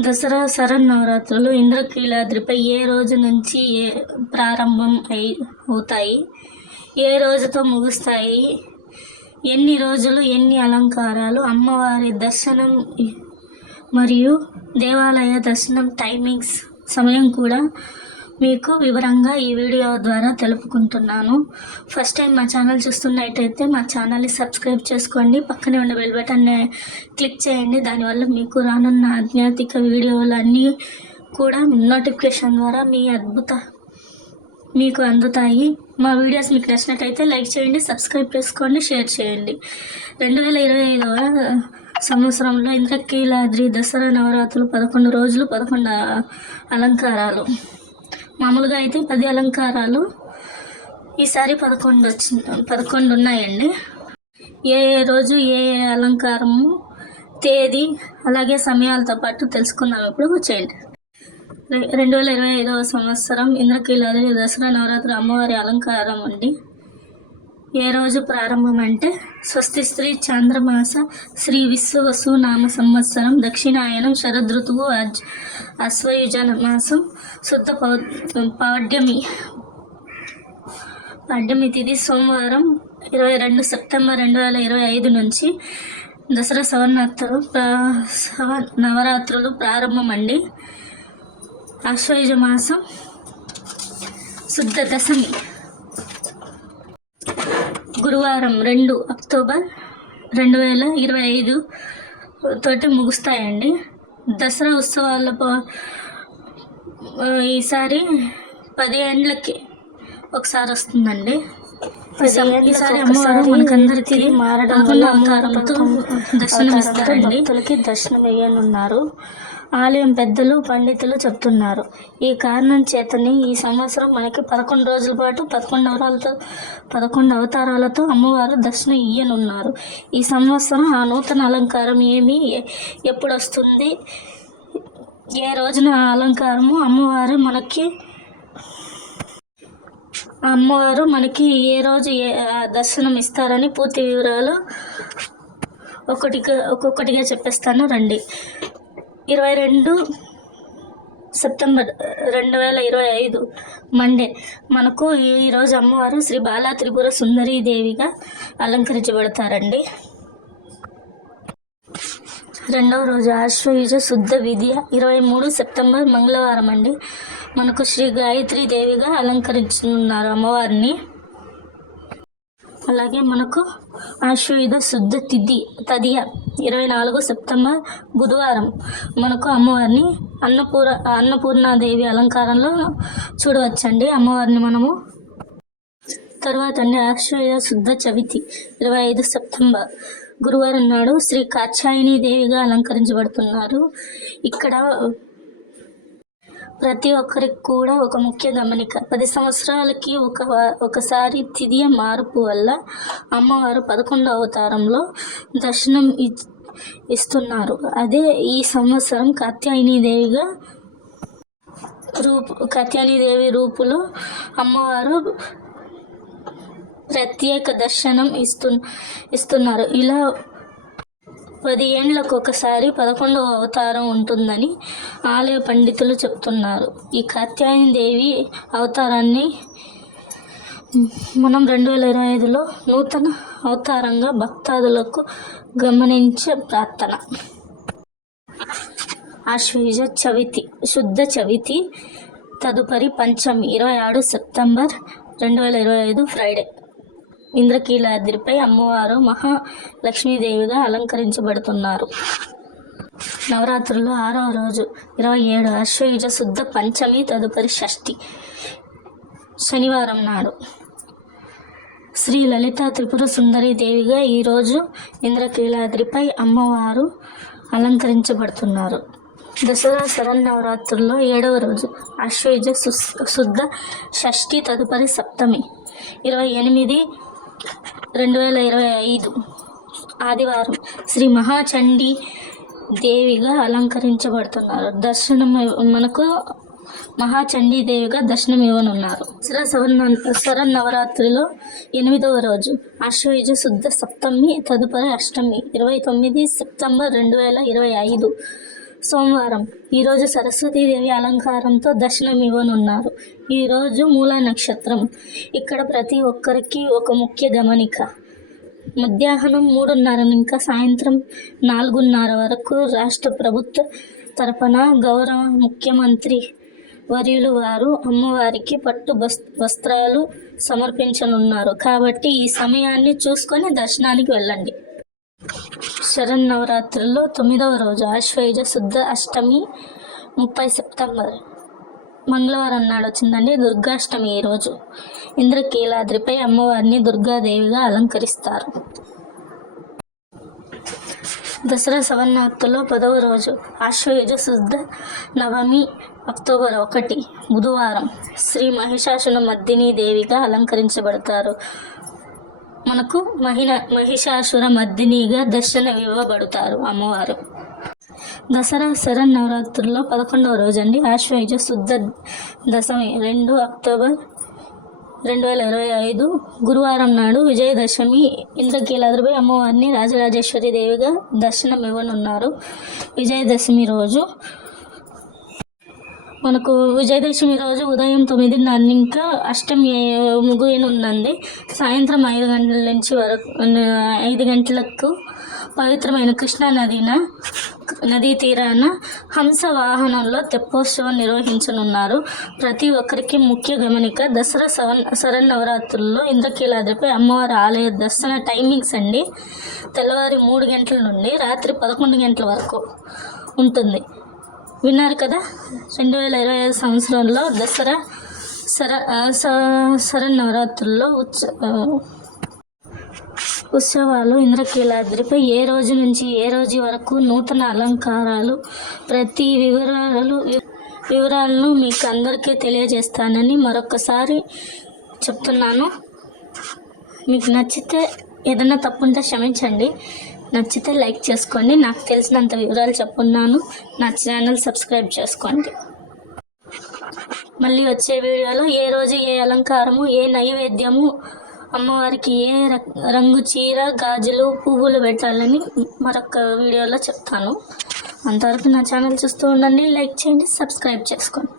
దసరా శరన్నవరాత్రులు ఇంద్రకీలాద్రిపై ఏ రోజు నుంచి ఏ ప్రారంభం అయి అవుతాయి? ఏ రోజుతో ముగుస్తాయి? ఎన్ని రోజులు ఎన్ని అలంకారాలు? అమ్మవారి దర్శనం మరియు దేవాలయ దర్శనం టైమింగ్స్ సమయం కూడా మీకు వివరంగా ఈ వీడియో ద్వారా తెలుపుకుంటున్నాను. ఫస్ట్ టైం మా ఛానల్ చూస్తున్నట్టయితే మా ఛానల్ని సబ్స్క్రైబ్ చేసుకోండి. పక్కనే ఉన్న బెల్ బటన్ని క్లిక్ చేయండి. దానివల్ల మీకు రానున్న ఆధ్యాత్మిక వీడియోలన్నీ కూడా నోటిఫికేషన్ ద్వారా మీ అద్భుత మీకు అందుతాయి. మా వీడియోస్ మీకు నచ్చినట్టయితే లైక్ చేయండి సబ్స్క్రైబ్ చేసుకోండి షేర్ చేయండి. రెండు వేల ఇరవై ఐదవ సంవత్సరంలో ఇంద్రకీలాద్రి దసరా నవరాత్రులు పదకొండు రోజులు పదకొండు అలంకారాలు. మామూలుగా అయితే పది అలంకారాలు ఈసారి పదకొండు వచ్చింది పదకొండు ఉన్నాయండి. ఏ ఏ రోజు ఏ ఏ అలంకారము తేదీ అలాగే సమయాలతో పాటు తెలుసుకుందాం ఇప్పుడు వచ్చేయండి. రెండు వేల ఇరవై ఐదవ సంవత్సరం ఇంద్రకీలాది దసరా నవరాత్రి అమ్మవారి అలంకారం అండి. ఏ రోజు ప్రారంభం అంటే స్వస్తి స్త్రీ చాంద్రమాస శ్రీ విశ్వవసు నామ సంవత్సరం దక్షిణాయనం శరదృతువు అజ్ అశ్వయుజ మాసం శుద్ధ పౌ పాడ్యమి. పాడ్యమి తిథి సోమవారం ఇరవై రెండు సెప్టెంబర్ రెండు వేల ఇరవై ఐదు నుంచి దసరా సవర్ణాత్రులు ప్రా- సవ నవరాత్రులు ప్రారంభం అండి అశ్వయుజ మాసం శుద్ధ దశమి. గురువారం రెండు అక్టోబర్ రెండు వేల ఇరవై ఐదు తోటి ముగుస్తాయండి. దసరా ఉత్సవాల ఈసారి పది ఏండ్లకి ఒకసారి వస్తుందండి. ఈసారి అమ్మవారు మనకందరికీ మారడం వల్ల అవతారంతో దర్శనమిస్తారండి. భక్తులకి దర్శనం వేయనున్నారు ఆలయం పెద్దలు పండితులు చెప్తున్నారు. ఈ కారణం చేతని ఈ సంవత్సరం మనకి పదకొండు రోజుల పాటు పదకొండు అవరాలతో పదకొండు అవతారాలతో అమ్మవారు దర్శనం ఇయ్యనున్నారు. ఈ సంవత్సరం ఆ నూతన అలంకారం ఏమి ఎప్పుడు వస్తుంది ఏ రోజున ఆ అలంకారము అమ్మవారు మనకి అమ్మవారు మనకి ఏ రోజు ఏ ఆ దర్శనం ఇస్తారని పూర్తి వివరాలు ఒకటిగా ఒక్కొక్కటిగా చెప్పేస్తాను. రండి. ఇరవై రెండు సెప్టెంబర్ రెండు వేల ఇరవై ఐదు మండే మనకు ఈరోజు అమ్మవారు శ్రీ బాలా త్రిపుర సుందరీ దేవిగా అలంకరించబడతారండి. రెండవ రోజు ఆశ్వయుజ శుద్ధ విద్య ఇరవై మూడు సెప్టెంబర్ మంగళవారం అండి. మనకు శ్రీ గాయత్రి దేవిగా అలంకరించున్నారు అమ్మవారిని. అలాగే మనకు ఆశ్వయుధ శుద్ధ తిథి తదియ. ఇరవై నాలుగు సెప్టెంబర్ బుధవారం. మనకు అమ్మవారిని అన్నపూర అన్నపూర్ణాదేవి అలంకారంలో చూడవచ్చండి. అమ్మవారిని మనము తర్వాత అండి ఆశ్వయుధ శుద్ధ చవితి ఇరవై ఐదు సెప్టెంబర్. గురువారం నాడు శ్రీ కాత్యాయని దేవిగా అలంకరించబడుతున్నారు. ఇక్కడ ప్రతి ఒక్కరికి కూడా ఒక ముఖ్య గమనిక. పది సంవత్సరాలకి ఒక ఒకసారి తిథియ మార్పు వల్ల అమ్మవారు పదకొండవ అవతారంలో దర్శనం ఇస్తున్నారు. అదే ఈ సంవత్సరం కాత్యాయని దేవిగా రూపు కాత్యాయని దేవి రూపులో అమ్మవారు ప్రత్యేక దర్శనం ఇస్తు ఇస్తున్నారు. ఇలా పది ఏండ్లకు ఒకసారి పదకొండవ అవతారం ఉంటుందని ఆలయ పండితులు చెప్తున్నారు. ఈ కాత్యాయని దేవి అవతారాన్ని మనం రెండు వేల ఇరవై ఐదులో నూతన అవతారంగా భక్తాదులకు గమనించే ప్రార్థన. ఆశ్వీజ చవితి శుద్ధ చవితి తదుపరి పంచమి ఇరవై ఆరు సెప్టెంబర్ రెండు వేల ఇరవై ఐదు ఫ్రైడే. ఇంద్రకీలాద్రిపై అమ్మవారు మహాలక్ష్మీదేవిగా అలంకరించబడుతున్నారు. నవరాత్రుల్లో ఆరవ రోజు ఇరవై ఏడు అశ్వయుజ శుద్ధ పంచమి తదుపరి షష్ఠి శనివారం నాడు. శ్రీ లలిత త్రిపుర సుందరి దేవిగా ఈరోజు ఇంద్రకీలాద్రిపై అమ్మవారు అలంకరించబడుతున్నారు. దసరా శరన్నవరాత్రుల్లో ఏడవ రోజు అశ్వయుజ శుద్ధ షష్ఠి తదుపరి సప్తమి ఇరవై ఎనిమిది రెండు వేల ఇరవై ఐదు ఆదివారం శ్రీ మహాచండీ దేవిగా అలంకరించబడుతున్నారు. దర్శనం మనకు మహాచండీదేవిగా దర్శనమివ్వనున్నారు దసరా శరన్న నవరాత్రిలో ఎనిమిదవ రోజు ఆశ్వయుజ శుద్ధ సప్తమి తదుపరి అష్టమి ఇరవై తొమ్మిది సెప్టెంబర్ రెండు వేల ఇరవై ఐదు సోమవారం. ఈరోజు సరస్వతీదేవి అలంకారంతో దర్శనమివ్వనున్నారు ఈరోజు మూల నక్షత్రం. ఇక్కడ ప్రతి ఒక్కరికి ఒక ముఖ్య గమనిక. మధ్యాహ్నం మూడున్నర ఇంకా సాయంత్రం నాలుగున్నర వరకు రాష్ట్ర ప్రభుత్వ తరపున గౌరవ ముఖ్యమంత్రి వర్యులు వారు అమ్మవారికి పట్టు బస్ వస్త్రాలు సమర్పించనున్నారు. కాబట్టి ఈ సమయాన్ని చూసుకొని దర్శనానికి వెళ్ళండి. శరన్నవరాత్రుల్లో తొమ్మిదవ రోజు ఆశ్వయుజ శుద్ధ అష్టమి ముప్పై సెప్టెంబర్. మంగళవారం నాడు వచ్చిందండి దుర్గాష్టమి ఈరోజు ఇంద్రకీలాద్రిపై అమ్మవారిని దుర్గాదేవిగా అలంకరిస్తారు. దసరా సవన్నవత్తులో పదవ రోజు ఆశ్వయుజ శుద్ధ నవమి అక్టోబర్ ఒకటి బుధవారం శ్రీ మహిషాసున మద్దిని దేవిగా అలంకరించబడతారు. మనకు మహిళ మహిషాసుర మర్దినిగా దర్శనం ఇవ్వబడతారు అమ్మవారు. దసరా శరన్నవరాత్రుల్లో పదకొండవ రోజు అండి ఆశ్వయుజ శుద్ధ దశమి రెండు అక్టోబర్ రెండు వేల ఇరవై ఐదు గురువారం నాడు విజయదశమి ఇంద్రకీలాద్రిపై అమ్మవారిని రాజరాజేశ్వరి దేవిగా దర్శనం ఇవ్వనున్నారు విజయదశమి రోజు మనకు విజయదశమి రోజు ఉదయం తొమ్మిదిన్నర ఇంకా అష్టమి ముగియనుందండి. సాయంత్రం ఐదు గంటల నుంచి వరకు ఐదు గంటలకు పవిత్రమైన కృష్ణా నదిన నదీ తీరాన హంస వాహనంలో తెప్పోత్సవం నిర్వహించనున్నారు. ప్రతి ఒక్కరికి ముఖ్య గమనిక దసరా సవన్ శరన్నవరాత్రుల్లో ఇంద్రకీలాద్రిపై అమ్మవారి ఆలయ దర్శన టైమింగ్స్ అండి. తెల్లవారి మూడు గంటల నుండి రాత్రి పదకొండు గంటల వరకు ఉంటుంది. విన్నారు కదా? రెండు వేల ఇరవై ఐదు సంవత్సరంలో దసరా సర స- శరన్నవరాత్రుల్లో ఉత్స ఉత్సవాలు ఇంద్రకీలాద్రిపై ఏ రోజు నుంచి ఏ రోజు వరకు నూతన అలంకారాలు ప్రతి వివరాలు వివరాలను మీకు అందరికీ తెలియజేస్తానని మరొకసారి చెప్తున్నాను. మీకు నచ్చితే ఏదైనా తప్పుంటే క్షమించండి. నచ్చితే లైక్ చేసుకోండి. నాకు తెలిసినంత వివరాలు చెప్పున్నాను. నా ఛానల్ సబ్స్క్రైబ్ చేసుకోండి. మళ్ళీ వచ్చే వీడియోలో ఏ రోజు ఏ అలంకారము ఏ నైవేద్యము అమ్మవారికి ఏ రంగు చీర గాజులు పువ్వులు పెట్టాలని మరొక వీడియోలో చెప్తాను. అంతవరకు నా ఛానల్ చూస్తూ ఉండండి. లైక్ చేయండి. సబ్స్క్రైబ్ చేసుకోండి.